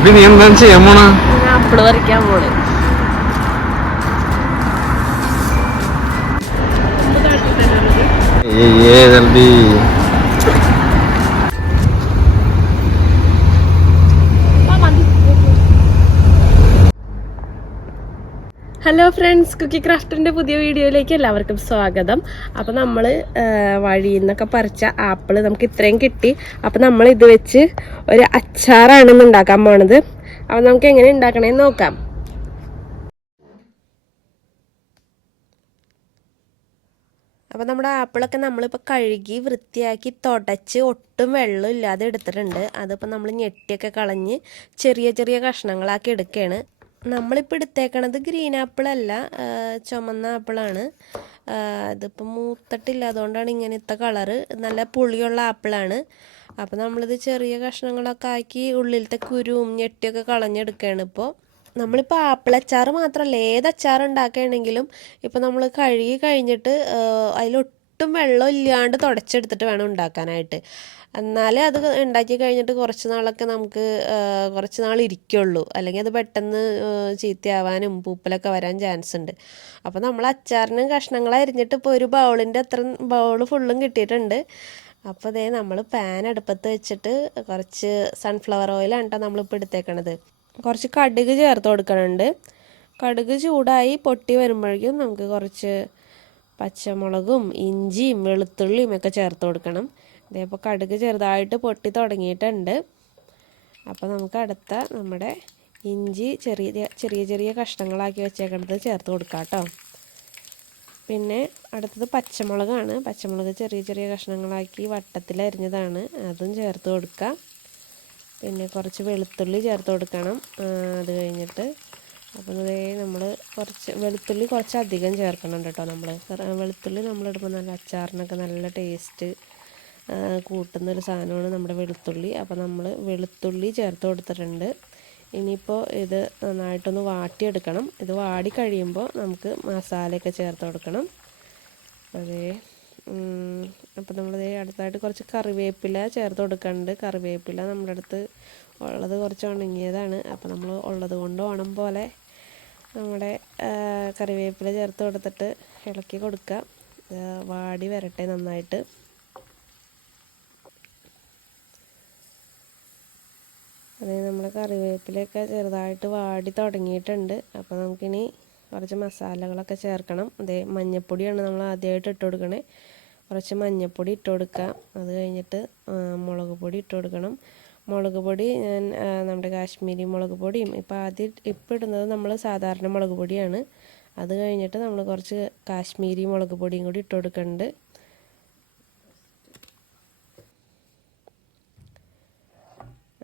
നീ എന്താ ചെയ്യാൻ പോണ? ആപ്പിള് പറിക്കാൻ പോണ്. ഹലോ ഫ്രണ്ട്സ്, കുക്കി ക്രാഫ്റ്റിൻ്റെ പുതിയ വീഡിയോയിലേക്ക് എല്ലാവർക്കും സ്വാഗതം. അപ്പോൾ നമ്മൾ വഴിയിൽ നിന്നൊക്കെ പറിച്ച ആപ്പിൾ നമുക്ക് ഇത്രയും കിട്ടി. അപ്പോൾ നമ്മൾ ഇത് വെച്ച് ഒരു അച്ചാറാണ് ഇന്ന് ഉണ്ടാക്കാൻ പോണത്. അപ്പോൾ നമുക്ക് എങ്ങനെ ഉണ്ടാക്കണേന്ന് നോക്കാം. അപ്പോൾ നമ്മുടെ ആപ്പിളൊക്കെ നമ്മളിപ്പോൾ കഴുകി വൃത്തിയാക്കി തുടച്ച് ഒട്ടും വെള്ളം ഇല്ലാതെ എടുത്തിട്ടുണ്ട്. അതിപ്പോൾ നമ്മൾ ഞെട്ടിയൊക്കെ കളഞ്ഞ് ചെറിയ ചെറിയ കഷ്ണങ്ങളാക്കി എടുക്കുകയാണ്. നമ്മളിപ്പോൾ എടുത്തേക്കണത് ഗ്രീൻ ആപ്പിളല്ല, ചുമന്ന ആപ്പിളാണ്. ഇതിപ്പോൾ മൂത്തിട്ടില്ല, അതുകൊണ്ടാണ് ഇങ്ങനത്തെ കളറ്. നല്ല പുളിയുള്ള ആപ്പിളാണ്. അപ്പോൾ നമ്മളിത് ചെറിയ കഷ്ണങ്ങളൊക്കെ ആക്കി ഉള്ളിലത്തെ കുരുവും ഞെട്ടിയൊക്കെ കളഞ്ഞെടുക്കുകയാണ്. നമ്മളിപ്പോൾ ആപ്പിൾ അച്ചാർ മാത്രമല്ല, ഏത് അച്ചാർ ഉണ്ടാക്കുകയാണെങ്കിലും ഇപ്പോൾ നമ്മൾ കഴുകി കഴിഞ്ഞിട്ട് അതിലൊട്ടും വെള്ളം ഇല്ലാണ്ട് തുടച്ചെടുത്തിട്ട് വേണം ഉണ്ടാക്കാനായിട്ട്. എന്നാലേ അത് ഉണ്ടാക്കി കഴിഞ്ഞിട്ട് കുറച്ച് നാളൊക്കെ നമുക്ക് കുറച്ച് നാൾ ഇരിക്കുള്ളൂ. അല്ലെങ്കിൽ അത് പെട്ടെന്ന് ചീത്തയാവാനും പൂപ്പലൊക്കെ വരാൻ ചാൻസ് ഉണ്ട്. അപ്പോൾ നമ്മൾ അച്ചാറിന് കഷ്ണങ്ങൾ അരിഞ്ഞിട്ട് ഇപ്പോൾ ഒരു ബൗളിൻ്റെ അത്ര ബൗൾ ഫുള്ളും കിട്ടിയിട്ടുണ്ട്. അപ്പോൾ അതേ നമ്മൾ പാൻ അടുപ്പത്ത് വെച്ചിട്ട് കുറച്ച് സൺഫ്ലവർ ഓയിലാണ് കേട്ടോ നമ്മളിപ്പോൾ എടുത്തേക്കണത്. കുറച്ച് കടുക് ചേർത്ത് കൊടുക്കണുണ്ട്. കടുക് ചൂടായി പൊട്ടി വരുമ്പോഴേക്കും നമുക്ക് കുറച്ച് പച്ചമുളകും ഇഞ്ചിയും വെളുത്തുള്ളിയും ഒക്കെ ചേർത്ത് കൊടുക്കണം. ഇതേപ്പോൾ കടുക് ചെറുതായിട്ട് പൊട്ടി തുടങ്ങിയിട്ടുണ്ട്. അപ്പോൾ നമുക്ക് അടുത്ത നമ്മുടെ ഇഞ്ചി ചെറിയ ചെറിയ ചെറിയ കഷ്ണങ്ങളാക്കി വെച്ചേക്കണത് ചേർത്ത് കൊടുക്കാം കേട്ടോ. പിന്നെ അടുത്തത് പച്ചമുളകാണ്. പച്ചമുളക് ചെറിയ ചെറിയ കഷ്ണങ്ങളാക്കി വട്ടത്തിലരിഞ്ഞതാണ്, അതും ചേർത്ത് കൊടുക്കാം. പിന്നെ കുറച്ച് വെളുത്തുള്ളി ചേർത്ത് കൊടുക്കണം. അത് കഴിഞ്ഞിട്ട് അപ്പോൾ ഇതേ നമ്മൾ വെളുത്തുള്ളി കുറച്ച് അധികം ചേർക്കണം കേട്ടോ. വെളുത്തുള്ളി നമ്മളിടുമ്പോൾ നല്ല അച്ചാറിനൊക്കെ നല്ല ടേസ്റ്റ് കൂട്ടുന്നൊരു സാധനമാണ് നമ്മുടെ വെളുത്തുള്ളി. അപ്പോൾ നമ്മൾ വെളുത്തുള്ളി ചേർത്ത് കൊടുത്തിട്ടുണ്ട്. ഇനിയിപ്പോൾ ഇത് നന്നായിട്ടൊന്ന് വാട്ടിയെടുക്കണം. ഇത് വാടി കഴിയുമ്പോൾ നമുക്ക് മസാലയൊക്കെ ചേർത്ത് കൊടുക്കണം. അതേ അപ്പോൾ നമ്മളിത് അടുത്തായിട്ട് കുറച്ച് കറിവേപ്പില ചേർത്ത് കൊടുക്കുന്നുണ്ട്. കറിവേപ്പില നമ്മുടെ അടുത്ത് ഉള്ളത് കുറച്ച് ഉണങ്ങിയതാണ്. അപ്പോൾ നമ്മൾ ഉള്ളത് കൊണ്ട് ഓണം പോലെ നമ്മുടെ കറിവേപ്പില ചേർത്ത് കൊടുത്തിട്ട് ഇളക്കി കൊടുക്കുക. വാടി വരട്ടെ നന്നായിട്ട്. അതേ നമ്മുടെ കറിവേപ്പിലയൊക്കെ ചെറുതായിട്ട് വാടി തുടങ്ങിയിട്ടുണ്ട്. അപ്പോൾ നമുക്കിനി കുറച്ച് മസാലകളൊക്കെ ചേർക്കണം. അതേ മഞ്ഞൾപ്പൊടിയാണ് നമ്മൾ ആദ്യമായിട്ട് ഇട്ട് കൊടുക്കണേ. കുറച്ച് മഞ്ഞൾപ്പൊടി ഇട്ട് കൊടുക്കാം. അത് കഴിഞ്ഞിട്ട് മുളക് പൊടി ഇട്ട് കൊടുക്കണം. മുളക് പൊടി ഞാൻ നമ്മുടെ കാശ്മീരി മുളക് പൊടിയും ഇപ്പോൾ ഇടുന്നത് നമ്മൾ സാധാരണ മുളക് പൊടിയാണ്. അത് കഴിഞ്ഞിട്ട് നമ്മൾ കുറച്ച് കാശ്മീരി മുളക് പൊടിയും കൂടി ഇട്ട് കൊടുക്കുന്നുണ്ട്.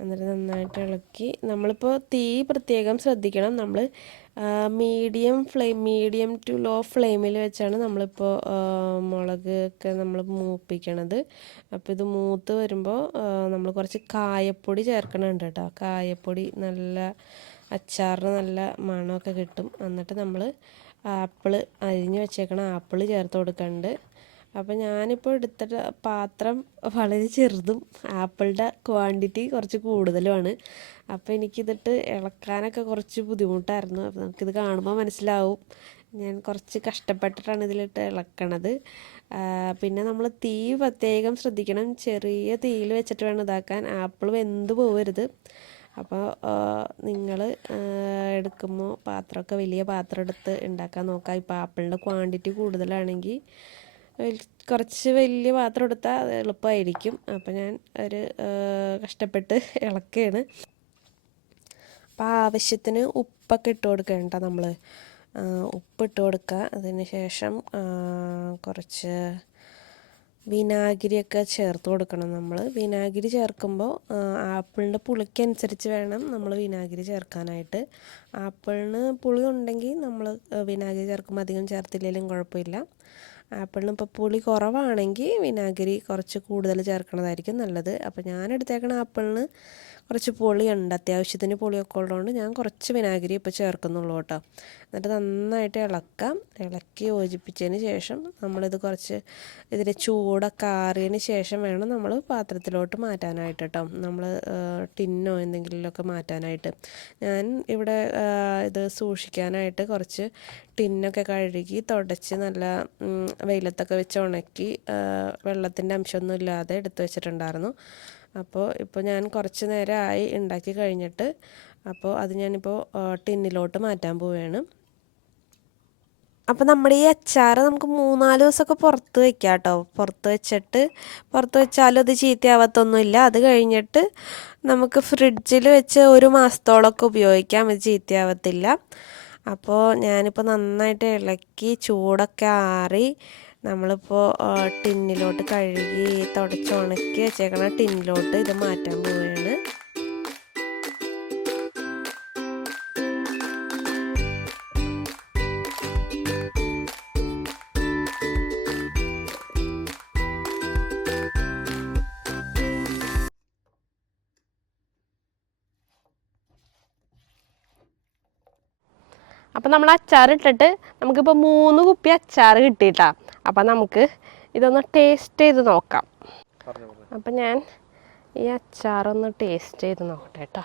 എന്നിട്ട് നന്നായിട്ട് ഇളക്കി നമ്മളിപ്പോൾ തീ പ്രത്യേകം ശ്രദ്ധിക്കണം. നമ്മൾ മീഡിയം ടു ലോ ഫ്ലെയിമിൽ വെച്ചാണ് നമ്മളിപ്പോൾ മുളക് ഒക്കെ നമ്മൾ മൂപ്പിക്കണത്. അപ്പോൾ ഇത് മൂത്ത് വരുമ്പോൾ നമ്മൾ കുറച്ച് കായപ്പൊടി ചേർക്കണുണ്ട് കേട്ടോ. കായപ്പൊടി നല്ല അച്ചാറിന് നല്ല മണമൊക്കെ കിട്ടും. എന്നിട്ട് നമ്മൾ അരിഞ്ഞ് വെച്ചേക്കണ ആപ്പിൾ ചേർത്ത് കൊടുക്കുന്നുണ്ട്. അപ്പോൾ ഞാനിപ്പോൾ എടുത്തിട്ട് പാത്രം വളരെ ചെറുതും ആപ്പിളിൻ്റെ ക്വാണ്ടിറ്റി കുറച്ച് കൂടുതലുമാണ്. അപ്പോൾ എനിക്കിതിട്ട് ഇളക്കാനൊക്കെ കുറച്ച് ബുദ്ധിമുട്ടായിരുന്നു. അപ്പോൾ നമുക്കിത് കാണുമ്പോൾ മനസ്സിലാവും ഞാൻ കുറച്ച് കഷ്ടപ്പെട്ടിട്ടാണ് ഇതിലിട്ട് ഇളക്കണത്. പിന്നെ നമ്മൾ തീ പ്രത്യേകം ശ്രദ്ധിക്കണം. ചെറിയ തീയിൽ വെച്ചിട്ട് വേണം ഇതാക്കാൻ. ആപ്പിൾ വെന്ത് പോകരുത്. അപ്പോൾ നിങ്ങൾ എടുക്കുമ്പോൾ പാത്രമൊക്കെ വലിയ പാത്രം എടുത്ത് ഉണ്ടാക്കാൻ നോക്കുക. ഇപ്പോൾ ആപ്പിളിൻ്റെ ക്വാണ്ടിറ്റി കൂടുതലാണെങ്കിൽ കുറച്ച് വലിയ പാത്രം എടുത്താൽ അത് എളുപ്പമായിരിക്കും. അപ്പോൾ ഞാൻ ഒരു കഷ്ടപ്പെട്ട് ഇളക്കുകയാണ്. അപ്പോൾ ആവശ്യത്തിന് ഉപ്പൊക്കെ ഇട്ട് കൊടുക്കണം കേട്ടോ. നമ്മൾ ഉപ്പിട്ട് കൊടുക്കുക. അതിന് ശേഷം കുറച്ച് വിനാഗിരിയൊക്കെ ചേർത്ത് കൊടുക്കണം. നമ്മൾ വിനാഗിരി ചേർക്കുമ്പോൾ ആപ്പിളിൻ്റെ പുളിക്കനുസരിച്ച് വേണം നമ്മൾ വിനാഗിരി ചേർക്കാനായിട്ട്. ആപ്പിളിന് പുളി ഉണ്ടെങ്കിൽ നമ്മൾ വിനാഗിരി ചേർക്കുമ്പോൾ അധികം ചേർത്തില്ലെങ്കിലും കുഴപ്പമില്ല. ആപ്പിളിന് ഇപ്പോൾ പുളി കുറവാണെങ്കിൽ വിനാഗിരി കുറച്ച് കൂടുതൽ ചേർക്കണതായിരിക്കും നല്ലത്. അപ്പോൾ ഞാൻ എടുത്തേക്കണ ആപ്പിളിന് കുറച്ച് പുളിയുണ്ട്, അത്യാവശ്യത്തിന് പുളിയൊക്കെ ഉള്ളതുകൊണ്ട് ഞാൻ കുറച്ച് വിനാഗിരി ഇപ്പോൾ ചേർക്കുന്നുള്ളൂ കേട്ടോ. എന്നിട്ട് നന്നായിട്ട് ഇളക്കി യോജിപ്പിച്ചതിന് ശേഷം നമ്മളിത് കുറച്ച് ഇതിൻ്റെ ചൂടൊക്കെ ആറിയതിന് ശേഷം വേണം നമ്മൾ പാത്രത്തിലോട്ട് മാറ്റാനായിട്ട് കേട്ടോ. നമ്മൾ ടിന്നോ എന്തെങ്കിലുമൊക്കെ മാറ്റാനായിട്ട്. ഞാൻ ഇവിടെ ഇത് സൂക്ഷിക്കാനായിട്ട് കുറച്ച് ടിന്നൊക്കെ കഴുകി തുടച്ച് നല്ല വെയിലത്തൊക്കെ വെച്ച് ഉണക്കി വെള്ളത്തിൻ്റെ അംശമൊന്നും ഇല്ലാതെ എടുത്തു വെച്ചിട്ടുണ്ടായിരുന്നു. ഇപ്പോൾ ഞാൻ കുറച്ച് നേരമായി ഉണ്ടാക്കി കഴിഞ്ഞിട്ട്. അപ്പോൾ അത് ഞാനിപ്പോൾ ടിന്നിലോട്ട് മാറ്റാൻ പോവുകയാണ്. അപ്പോൾ നമ്മുടെ ഈ അച്ചാർ നമുക്ക് 3-4 ദിവസമൊക്കെ പുറത്ത് വയ്ക്കാം കേട്ടോ. പുറത്ത് വെച്ചാലും അത് ചീത്തയാവത്തൊന്നുമില്ല. അത് കഴിഞ്ഞിട്ട് നമുക്ക് ഫ്രിഡ്ജിൽ വെച്ച് 1 മാസത്തോളമൊക്കെ ഉപയോഗിക്കാം, ഇത് ചീത്തയാവത്തില്ല. അപ്പോൾ ഞാനിപ്പോൾ നന്നായിട്ട് ഇളക്കി ചൂടൊക്കെ ആറി നമ്മളിപ്പോൾ ടിന്നിലോട്ട് കഴുകി തുടച്ച് ഉണക്കി വെച്ചേക്കണ ടിന്നിലോട്ട് ഇത് മാറ്റാൻ പോവുകയാണ്. അപ്പം നമ്മൾ അച്ചാർ ഇട്ടിട്ട് നമുക്കിപ്പോൾ 3 കുപ്പി അച്ചാർ കിട്ടിയിട്ടാ. അപ്പം നമുക്ക് ഇതൊന്ന് ടേസ്റ്റ് ചെയ്ത് നോക്കാം. അപ്പം ഞാൻ ഈ അച്ചാറൊന്ന് ടേസ്റ്റ് ചെയ്ത് നോക്കട്ടെ കേട്ടോ.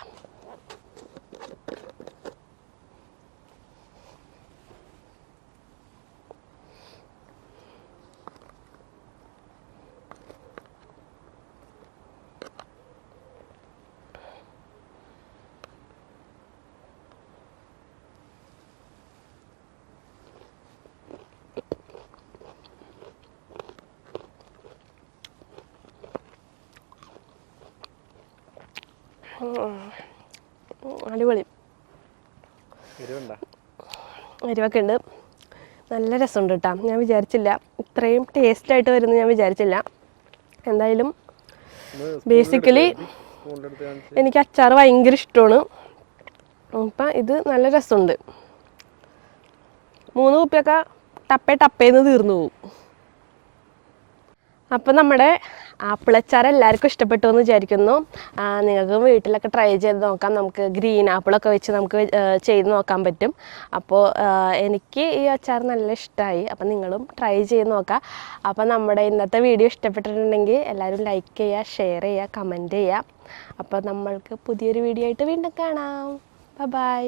അടിപൊളി, എരിവൊക്കെ ഉണ്ട്, നല്ല രസമുണ്ട് കേട്ടോ. ഞാൻ വിചാരിച്ചില്ല ഇത്രയും ടേസ്റ്റായിട്ട് വരുമെന്ന് ഞാൻ വിചാരിച്ചില്ല. എന്തായാലും ബേസിക്കലി എനിക്ക് അച്ചാർ ഭയങ്കര ഇഷ്ടമാണ്. അപ്പം ഇത് നല്ല രസമുണ്ട്. 3 കുപ്പിയൊക്കെ ടപ്പേന്ന് തീർന്നു പോകും. അപ്പം നമ്മുടെ ആപ്പിളച്ചാർ എല്ലാവർക്കും ഇഷ്ടപ്പെട്ടു എന്ന് വിചാരിക്കുന്നു. നിങ്ങൾക്ക് വീട്ടിലൊക്കെ ട്രൈ ചെയ്ത് നോക്കാം. നമുക്ക് ഗ്രീൻ ആപ്പിളൊക്കെ വെച്ച് നമുക്ക് ചെയ്ത് നോക്കാൻ പറ്റും. അപ്പോൾ എനിക്ക് ഈ അച്ചാർ നല്ല ഇഷ്ടമായി. അപ്പം നിങ്ങളും ട്രൈ ചെയ്ത് നോക്കാം. അപ്പം നമ്മുടെ ഇന്നത്തെ വീഡിയോ ഇഷ്ടപ്പെട്ടിട്ടുണ്ടെങ്കിൽ എല്ലാവരും ലൈക്ക് ചെയ്യുക, ഷെയർ ചെയ്യുക, കമൻറ്റ് ചെയ്യുക. അപ്പോൾ നമ്മൾക്ക് പുതിയൊരു വീഡിയോ ആയിട്ട് വീണ്ടും കാണാം. ബൈ.